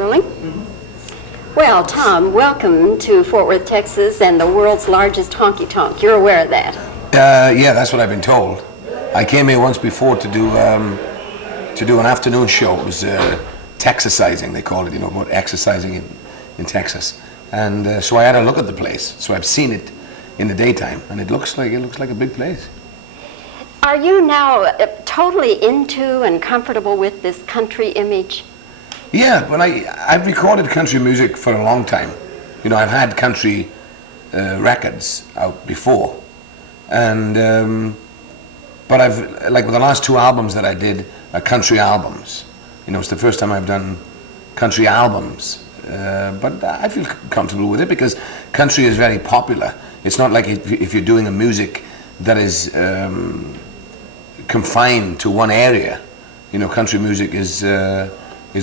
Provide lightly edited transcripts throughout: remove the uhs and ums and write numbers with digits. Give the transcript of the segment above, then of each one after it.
rolling? Well, Tom, welcome to Fort Worth, Texas, and the world's largest honky-tonk. You're aware of that? Yeah, that's what I've been told. I came here once before to do an afternoon show. It was Texasizing, they called it, about exercising in Texas. And so I had a look at the place. So I've seen it in the daytime, and it looks like a big place. Are you now totally into and comfortable with this country image? Yeah, but I've recorded country music for a long time. I've had country records out before, and but I've, like with the last two albums that I did, are country albums. It's the first time I've done country albums, but I feel comfortable with it because country is very popular. It's not like if you're doing a music that is confined to one area. Country music is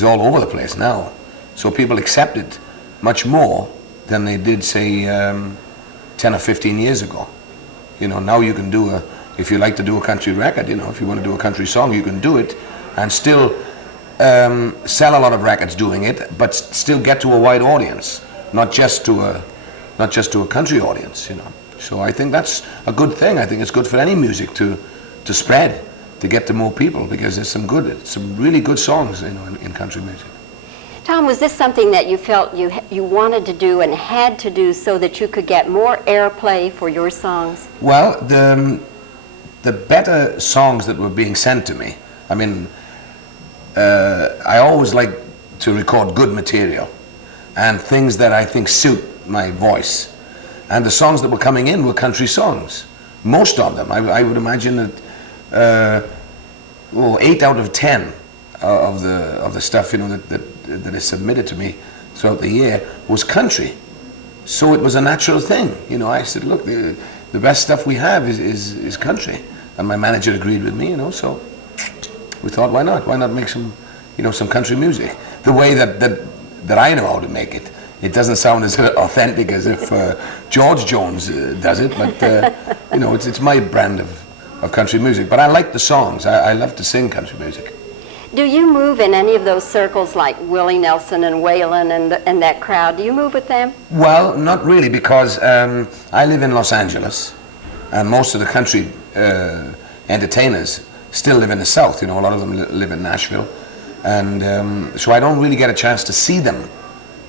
all over the place now, so people accept it much more than they did, say, 10 or 15 years ago. Now you can do if you like to do a country record, if you want to do a country song, you can do it and still sell a lot of records doing it, but still get to a wide audience, not just to a country audience. So I think that's a good thing. I think it's good for any music to spread, to get to more people, because there's some really good songs, in country music. Tom, was this something that you felt you wanted to do and had to do so that you could get more airplay for your songs? Well, the better songs that were being sent to me, I always like to record good material and things that I think suit my voice. And the songs that were coming in were country songs. Most of them. I would imagine that 8 out of 10 of the stuff that is submitted to me throughout the year was country. So it was a natural thing. I said, look, the best stuff we have is country. And my manager agreed with me, so we thought, why not? Why not make some country music the way that I know how to make it. It doesn't sound as authentic as if George Jones does it, but it's my brand of country music. But I like the songs. I love to sing country music. Do you move in any of those circles like Willie Nelson and Waylon and that crowd? Do you move with them? Well, not really, because I live in Los Angeles, and most of the country entertainers still live in the South. A lot of them live in Nashville, and so I don't really get a chance to see them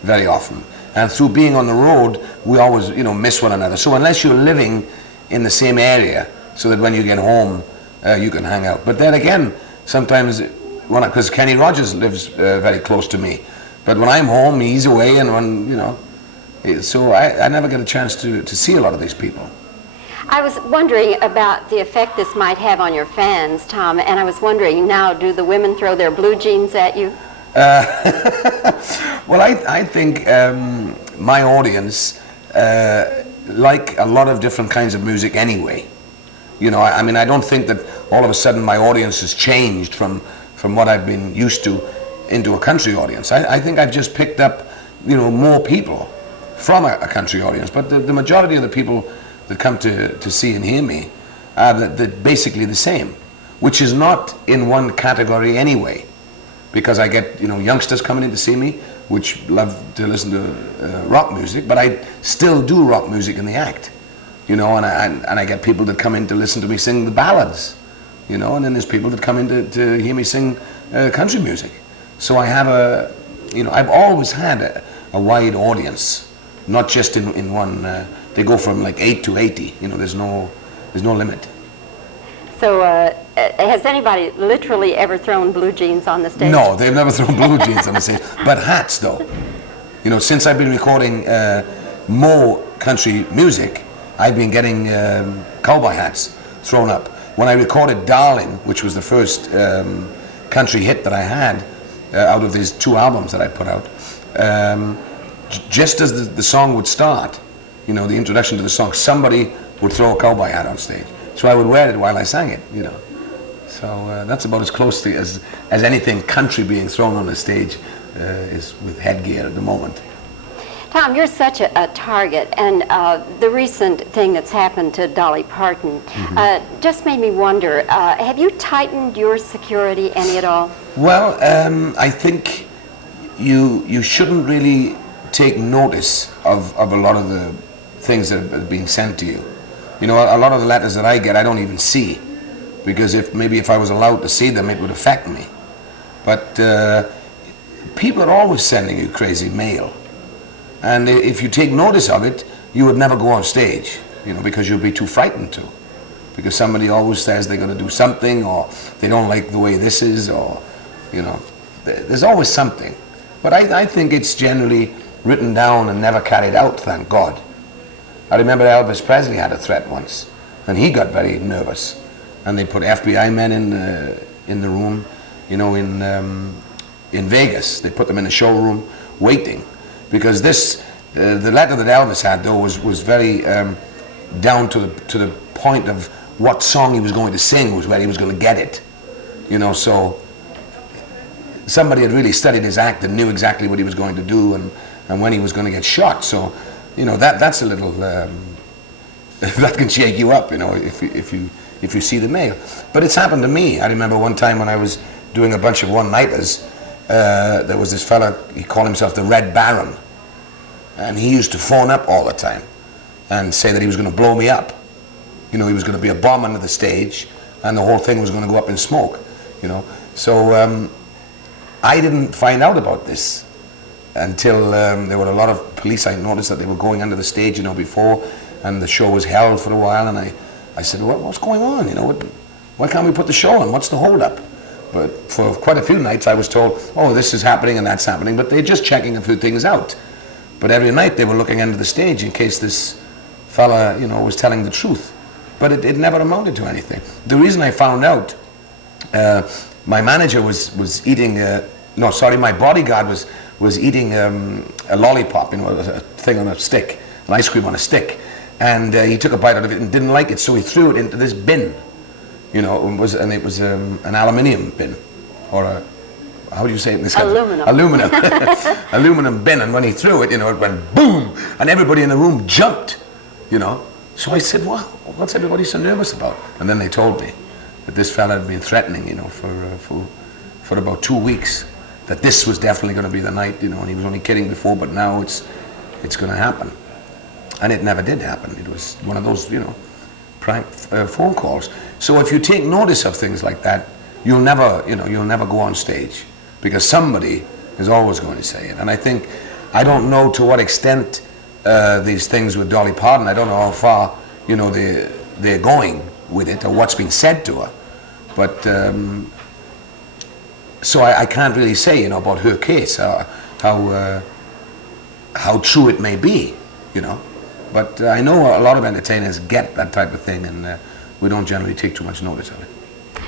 very often. And through being on the road, we always, miss one another. So unless you're living in the same area, so that when you get home, you can hang out. But then again, sometimes, because Kenny Rogers lives very close to me, but when I'm home, he's away, and so I never get a chance to see a lot of these people. I was wondering about the effect this might have on your fans, Tom, and I was wondering now, do the women throw their blue jeans at you? Well, I think my audience like a lot of different kinds of music anyway. I don't think that all of a sudden my audience has changed from what I've been used to into a country audience. I think I've just picked up, more people from a country audience. But the majority of the people that come to see and hear me are basically the same, which is not in one category anyway. Because I get, youngsters coming in to see me, which love to listen to rock music, but I still do rock music in the act, and I get people that come in to listen to me sing the ballads, and then there's people that come in to hear me sing country music. So I have I've always had a wide audience, not just in one. They go from like 8 to 80. There's no limit. So has anybody literally ever thrown blue jeans on the stage? No, they've never thrown blue jeans on the stage. But hats, though. Since I've been recording more country music, I've been getting cowboy hats thrown up. When I recorded Darling, which was the first country hit that I had out of these two albums that I put out, just as the song would start, the introduction to the song, somebody would throw a cowboy hat on stage. So I would wear it while I sang it, So that's about as close to as anything country being thrown on the stage is with headgear at the moment. Tom, you're such a target, and the recent thing that's happened to Dolly Parton just made me wonder, have you tightened your security any at all? Well, I think you shouldn't really take notice of a lot of the things that are being sent to you. You know, a lot of the letters that I get, I don't even see, because if I was allowed to see them, it would affect me. But people are always sending you crazy mail, and if you take notice of it, you would never go on stage, you know, because you'll be too frightened to, because somebody always says they're going to do something, or they don't like the way this is, or, you know, there's always something. But I think it's generally written down and never carried out, thank God. I remember Elvis Presley had a threat once, and he got very nervous, and they put FBI men in the room, you know, in Vegas. They put them in a showroom waiting, because the letter that Elvis had though was very down to the point of what song he was going to sing was where he was going to get it, you know. So somebody had really studied his act and knew exactly what he was going to do and when he was going to get shot. So, you know, that's a little that can shake you up, you know, if you see the mail. But it's happened to me. I remember one time when I was doing a bunch of one-nighters, there was this fella, he called himself the Red Baron, and he used to phone up all the time and say that he was going to blow me up. You know, he was going to be a bomb under the stage, and the whole thing was going to go up in smoke, you know. So I didn't find out about this until there were a lot of police. I noticed that they were going under the stage, you know, before, and the show was held for a while, and I said, what's going on, you know, why can't we put the show on, what's the hold up? But for quite a few nights I was told, oh, this is happening and that's happening, but they're just checking a few things out. But every night they were looking under the stage in case this fella, you know, was telling the truth. But it never amounted to anything. The reason I found out, my manager was eating, my bodyguard was eating a lollipop, you know, a thing on a stick, an ice cream on a stick, and he took a bite out of it and didn't like it, so he threw it into this bin, you know. It was an aluminium bin, or how do you say it in this country? Aluminum. Aluminum bin, and when he threw it, you know, it went boom, and everybody in the room jumped, you know. So I said, well, what's everybody so nervous about? And then they told me that this fella had been threatening, you know, for about 2 weeks, that this was definitely going to be the night, you know, and he was only kidding before, but now it's going to happen. And it never did happen. It was one of those, you know, prank phone calls. So if you take notice of things like that, you'll never go on stage, because somebody is always going to say it. And I don't know to what extent these things with Dolly Parton, I don't know how far, you know, they're going with it, or what's been said to her. But so I can't really say, you know, about her case, how true it may be, you know. But I know a lot of entertainers get that type of thing, and we don't generally take too much notice of it.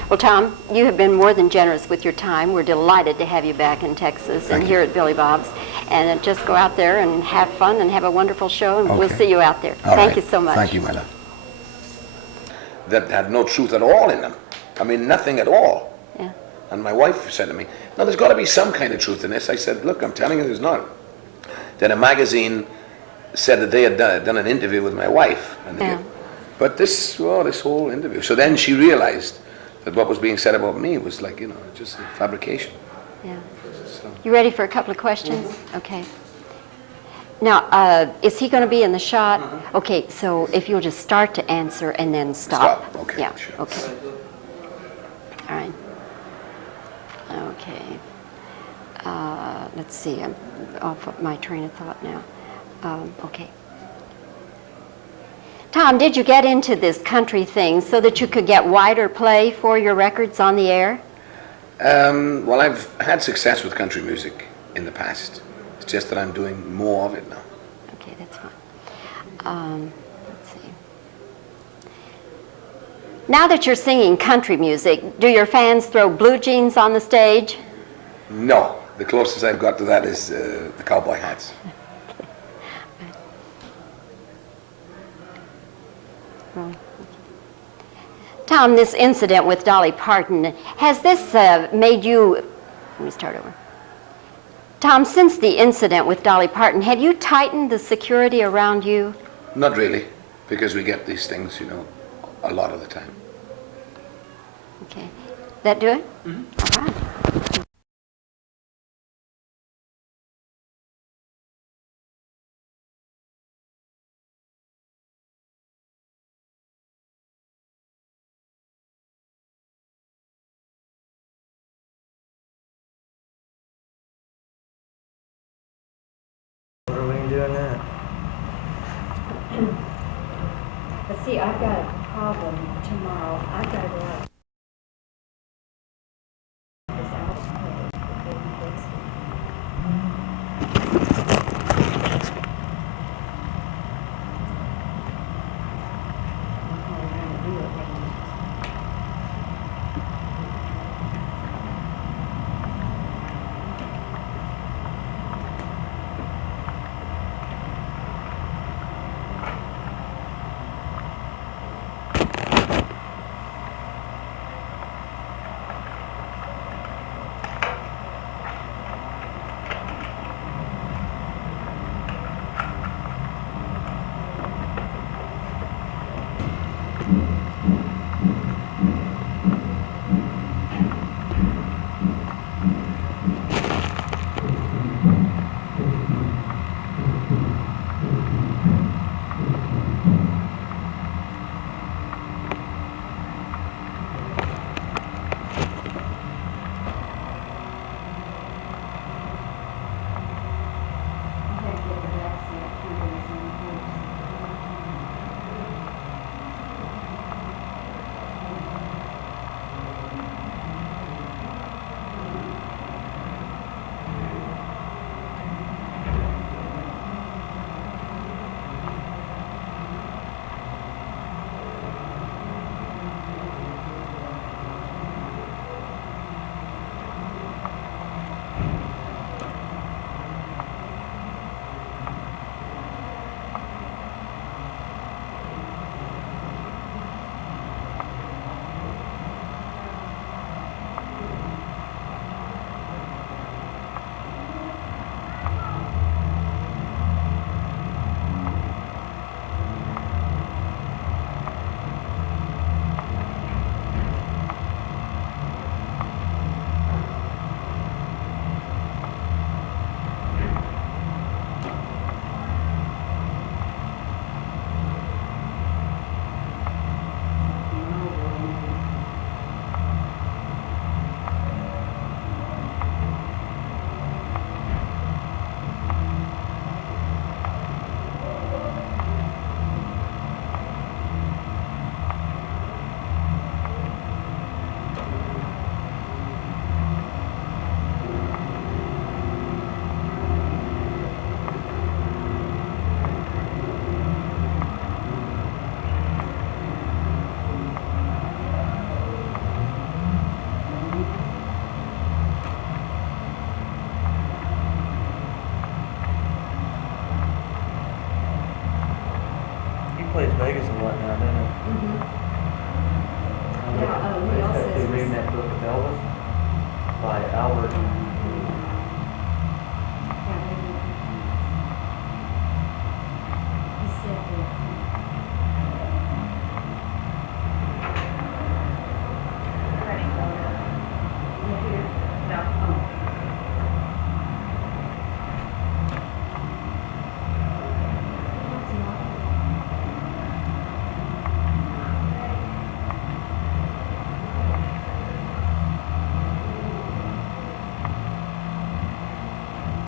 Well, Tom, you have been more than generous with your time. We're delighted to have you back in Texas and here at Billy Bob's. And just go out there and have fun and have a wonderful show, and we'll see you out there. Thank you so much. Thank you, my love. That had no truth at all in them. I mean, nothing at all. Yeah. And my wife said to me, no, there's got to be some kind of truth in this. I said, look, I'm telling you there's not. Then a magazine said that they had done an interview with my wife. And but this whole interview. So then she realized that what was being said about me was like, you know, just a fabrication. Yeah. So. You ready for a couple of questions? Mm-hmm. Okay. Now, is he going to be in the shot? Mm-hmm. Okay, so if you'll just start to answer and then stop. Okay. Yeah, sure. Okay. All right. Okay. Let's see. I'm off of my train of thought now. Okay. Tom, did you get into this country thing so that you could get wider play for your records on the air? Well, I've had success with country music in the past. It's just that I'm doing more of it now. Okay, that's fine. Let's see. Now that you're singing country music, do your fans throw blue jeans on the stage? No. The closest I've got to that is the cowboy hats. Tom, this incident with Dolly Parton, has this made you... Let me start over. Tom, since the incident with Dolly Parton, have you tightened the security around you? Not really, because we get these things, you know, a lot of the time. Okay. That do it? Mm-hmm. All right. I've got a problem tomorrow. I've got to go out. This out of pay before he gets here. How we're gonna do it, maybe. Plays Vegas a lot now, doesn't it? Yeah, he also Been says- reading that book of Elvis by Albert